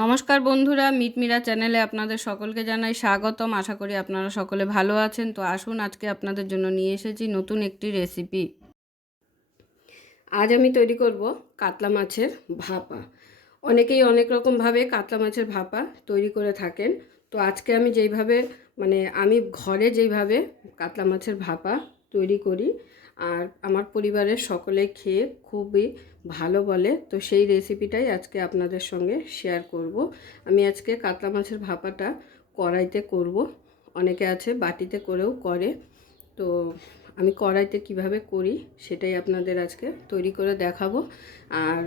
নমস্কার বন্ধুরা, মিটমিরা চ্যানেলে আপনাদের সকলকে জানাই স্বাগতম। আশা করি আপনারা সকলে ভালো আছেন। তো আসুন, আজকে আপনাদের জন্য নিয়ে এসেছি নতুন একটি রেসিপি। আজ আমি তৈরি করব কাতলা মাছের ভাপা। অনেকেই অনেক রকমভাবে কাতলা মাছের ভাপা তৈরি করে থাকেন। তো আজকে আমি আমি ঘরে যেইভাবে কাতলা মাছের ভাপা তৈরি করি আর আমার পরিবারের সকলে খেয়ে খুবই ভালো বলে, তো সেই রেসিপিটাই আজকে আপনাদের সঙ্গে শেয়ার করব। আমি আজকে কাতলা মাছের ভাপাটা কড়াইতে করব। অনেকে আছে বাটিতে করেও করে, তো আমি কড়াইতে কিভাবে করি সেটাই আপনাদের আজকে তৈরি করে দেখাবো। আর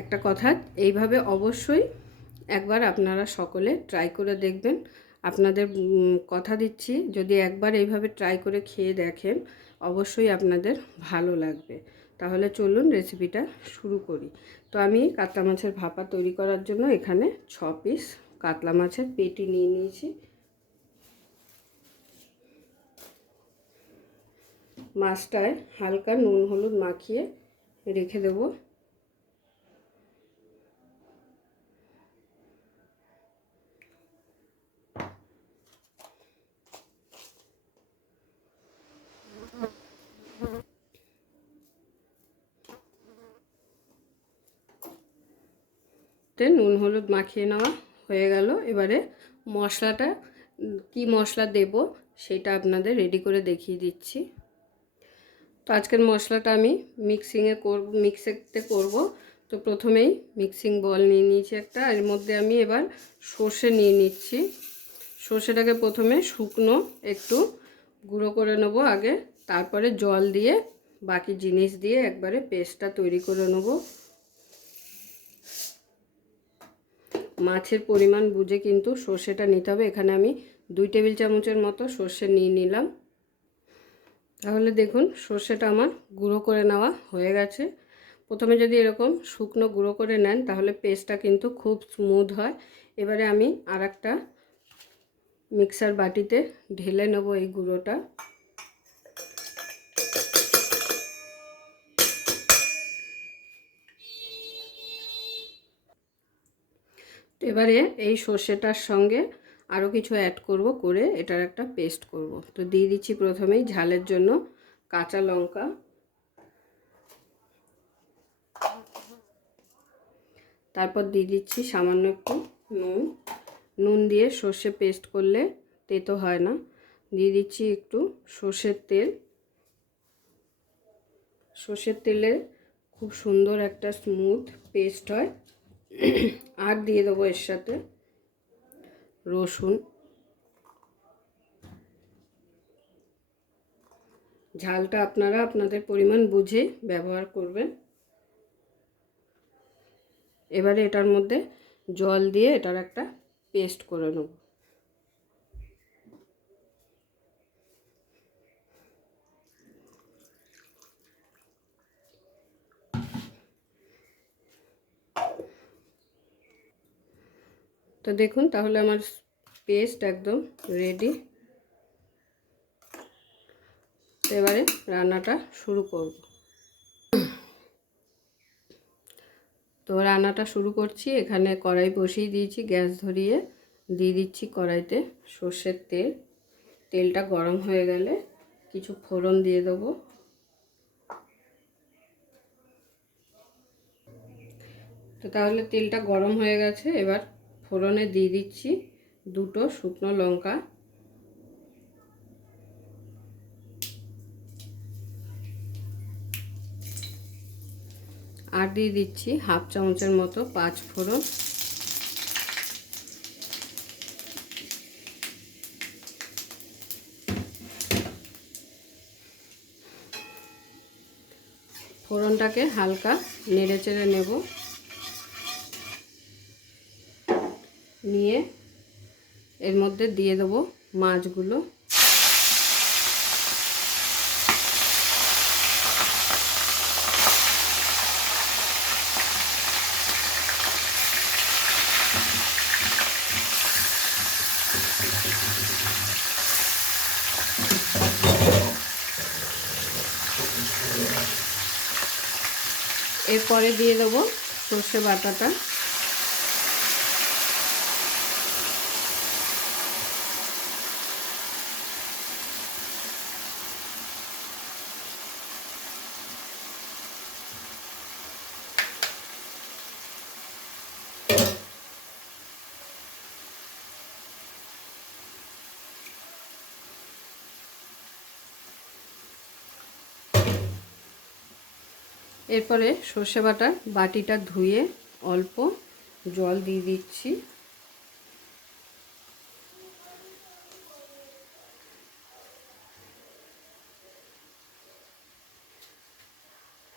একটা কথা, এইভাবে অবশ্যই একবার আপনারা সকলে ট্রাই করে দেখবেন। আপনাদের কথা দিচ্ছি, যদি একবার এইভাবে ট্রাই করে খেয়ে দেখেন অবশ্যই আপনাদের ভালো লাগবে। তাহলে চলুন রেসিপিটা শুরু করি। তো আমি কাতলা মাছের ভাপা তৈরি করার জন্য এখানে 6 পিস কাতলা মাছের পেটি নিয়ে নিয়েছি। মাছটায় হালকা নুন হলুদ মাখিয়ে রেখে দেব। নুন হলুদ মাখিয়ে নেওয়া হয়ে গেল। এবারে মশলাটা কি মশলা দেব সেটা আপনাদের রেডি করে দেখিয়ে দিচ্ছি। তো আজকের মশলাটা আমি মিক্সিতে করব। তো প্রথমেই মিক্সিং বল নিয়ে নিয়েছি একটা, এর মধ্যে আমি এবার সর্ষে নিয়ে নিচ্ছি। সর্ষেটাকে প্রথমে শুকনো একটু গুঁড়ো করে নেব আগে, তারপরে জল দিয়ে বাকি জিনিস দিয়ে একবারে পেস্টটা তৈরি করে নেব। মাছের পরিমাণ বুঝে কিন্তু সর্ষেটা নিতে হবে। এখানে আমি 2 টেবিল চামচের মতো সর্ষে নিয়ে নিলাম। তাহলে দেখুন সর্ষেটা আমার গুঁড়ো করে নেওয়া হয়ে গেছে। প্রথমে যদি এরকম শুকনো গুঁড়ো করে নেন তাহলে পেস্টটা কিন্তু খুব স্মুথ হয়। এবারে আমি আরেকটা মিক্সার বাটিতে ঢেলে নেব এই গুঁড়োটা। তো এবারে এই সর্ষেটার সঙ্গে আরও কিছু অ্যাড করব, করে এটার একটা পেস্ট করব। তো দিয়ে দিচ্ছি প্রথমেই ঝালের জন্য কাঁচা লঙ্কা, তারপর দিয়ে দিচ্ছি সামান্য একটু নুন দিয়ে সর্ষে পেস্ট করলে তেতো হয় না। দিয়ে দিচ্ছি একটু সর্ষের তেল। সর্ষের তেলে খুব সুন্দর একটা স্মুথ পেস্ট হয়। আর দিয়ে দেবো এর সাথে রসুন। ঝালটা আপনারা আপনাদের পরিমাণ বুঝে ব্যবহার করবেন। এবারে এটার মধ্যে জল দিয়ে এটার একটা পেস্ট করে নেব। তো দেখুন, তাহলে আমার পেস্ট একদম রেডি। এবারে রান্নাটা শুরু করব। তো রান্নাটা শুরু করছি। এখানে কড়াই বসিয়ে দিয়েছি, গ্যাস ধরিয়ে দিয়ে দিচ্ছি কড়াইতে সর্ষের তেল। তেলটা গরম হয়ে গেলে কিছু ফোড়ন দিয়ে দেবো। তো তাহলে তেলটা গরম হয়ে গেছে, এবার ফোড়নে দিয়ে দিচ্ছি 2টো শুকনো লঙ্কা, আর দিয়ে দিচ্ছি হাফ চামচের মতো 5 ফোড়ন। ফোড়নটাকে হালকা নেড়ে চেড়ে নেব। নিয়ে এর মধ্যে দিয়ে দেবো মাছগুলো। এরপরে দিয়ে দেবো সর্ষে বাটাটা। এরপরে সর্ষে বাটার বাটিটা ধুয়ে অল্প জল দিয়ে দিচ্ছি।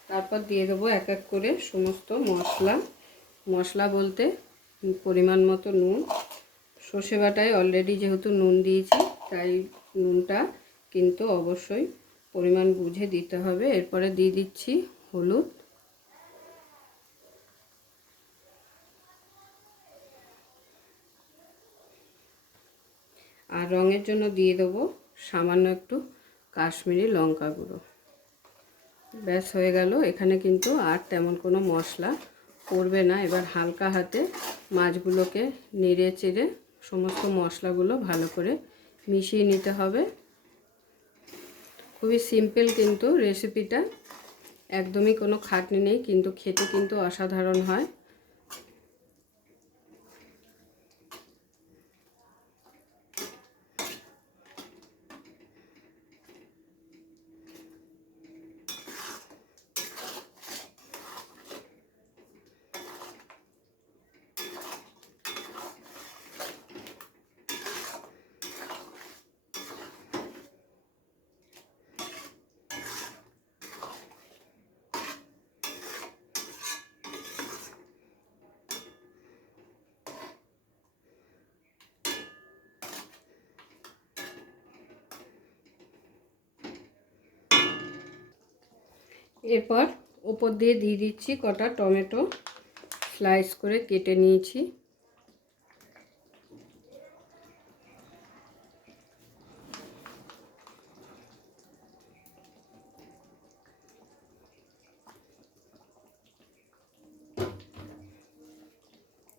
তারপর দিয়ে দেবো এক এক করে সমস্ত মশলা। মশলা বলতে পরিমাণ মতো নুন। সর্ষে বাটায় অলরেডি যেহেতু নুন দিয়েছি, তাই নুনটা কিন্তু অবশ্যই পরিমাণ বুঝে দিতে হবে। এরপরে দিয়ে দিচ্ছি হলুদ, আর রঙের জন্য দিয়ে দেবো সামান্য একটু কাশ্মীরি লঙ্কা গুঁড়ো। ব্যাস হয়ে গেল। এখানে কিন্তু আর তেমন কোনো মশলা পড়বে না। এবার হালকা হাতে মাছগুলোকে নেড়ে চেড়ে সমস্ত মশলাগুলো ভালো করে মিশিয়ে নিতে হবে। খুবই সিম্পল কিন্তু রেসিপিটা, একদমই কোনো খাটনি নেই, কিন্তু খেতে কিন্তু অসাধারণ হয়। এরপর উপর দিয়ে দিচ্ছি কটা টমেটো স্লাইস করে কেটে নিয়েছি।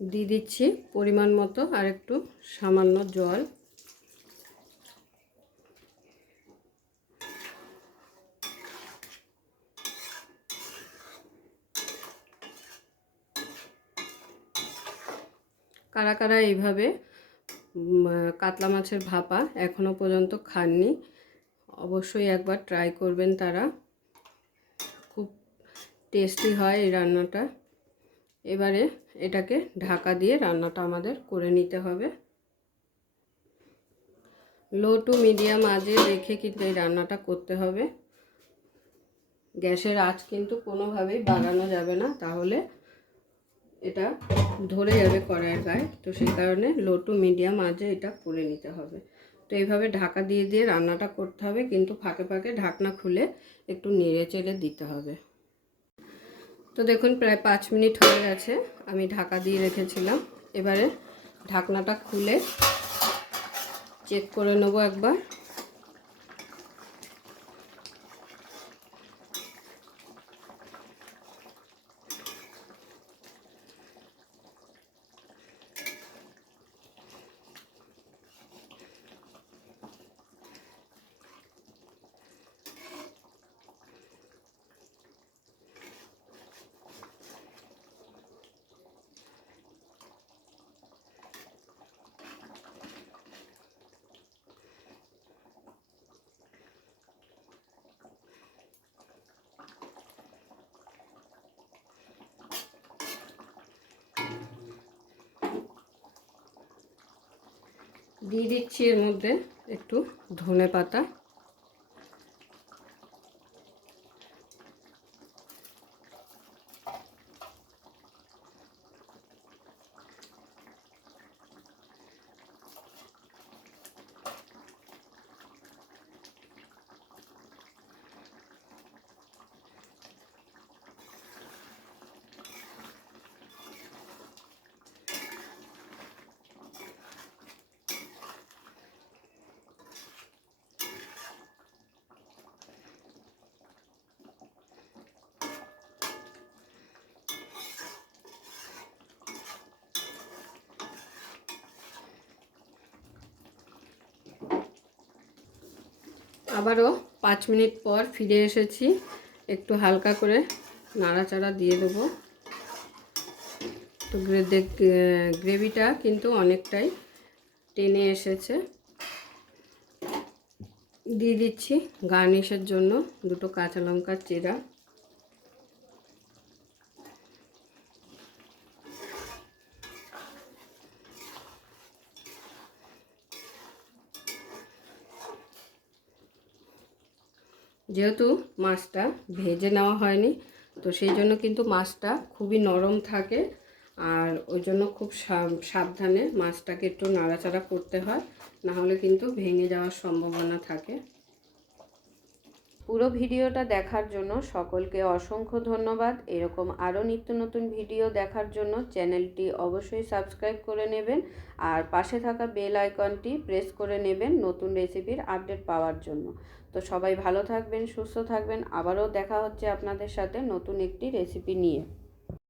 দিয়ে দিচ্ছি পরিমাণ মতো আর একটু সামান্য জল। কারা কারা এইভাবে কাতলা মাছের ভাপা এখনও পর্যন্ত খাননি, অবশ্যই একবার ট্রাই করবেন তারা। খুব টেস্টি হয় এই রান্নাটা। এবারে এটাকে ঢাকা দিয়ে রান্নাটা আমাদের করে নিতে হবে। লো টু মিডিয়াম আঁচে রেখে কিন্তু এই রান্নাটা করতে হবে। গ্যাসের আঁচ কিন্তু কোনোভাবেই বাড়ানো যাবে না, তাহলে এটা ধরে যাবে কড়াইয়ের গায়ে। তো সেই কারণে লো টু মিডিয়াম আঁচে এটা করে নিতে হবে। তো এইভাবে ঢাকা দিয়ে দিয়ে রান্নাটা করতে হবে, কিন্তু ফাঁকে ফাঁকে ঢাকনা খুলে একটু নেড়ে চেড়ে দিতে হবে। তো দেখুন প্রায় 5 মিনিট হয়ে গেছে, আমি ঢাকা দিয়ে রেখেছিলাম। এবারে ঢাকনাটা খুলে চেক করে নেব একবার। দিয়ে দিচ্ছি এর মধ্যে একটু ধনেপাতা। আবারও 5 মিনিট পর ফিরে এসেছি। একটু হালকা করে নাড়াচাড়া দিয়ে দেবো। তো গ্রেভিটা কিন্তু অনেকটাই টেনে এসেছে। দিয়ে দিচ্ছি গার্নিশের জন্য দুটো কাঁচা লঙ্কার চেরা। যেহেতু মাছটা ভেজে নেওয়া হয়নি, তো সেই জন্য কিন্তু মাছটা খুবই নরম থাকে। আর ওই জন্য খুব সাবধানে মাছটাকে একটু নাড়াচাড়া করতে হয়, নাহলে কিন্তু ভেঙে যাওয়ার সম্ভাবনা থাকে। পুরো ভিডিওটা দেখার জন্য সকলকে অসংখ্য ধন্যবাদ। এরকম আরও নিত্য নতুন ভিডিও দেখার জন্য চ্যানেলটি অবশ্যই সাবস্ক্রাইব করে নেবেন, আর পাশে থাকা বেল আইকনটি প্রেস করে নেবেন নতুন রেসিপির আপডেট পাওয়ার জন্য। তো সবাই ভালো থাকবেন, সুস্থ থাকবেন। আবারও দেখা হচ্ছে আপনাদের সাথে নতুন একটি রেসিপি নিয়ে।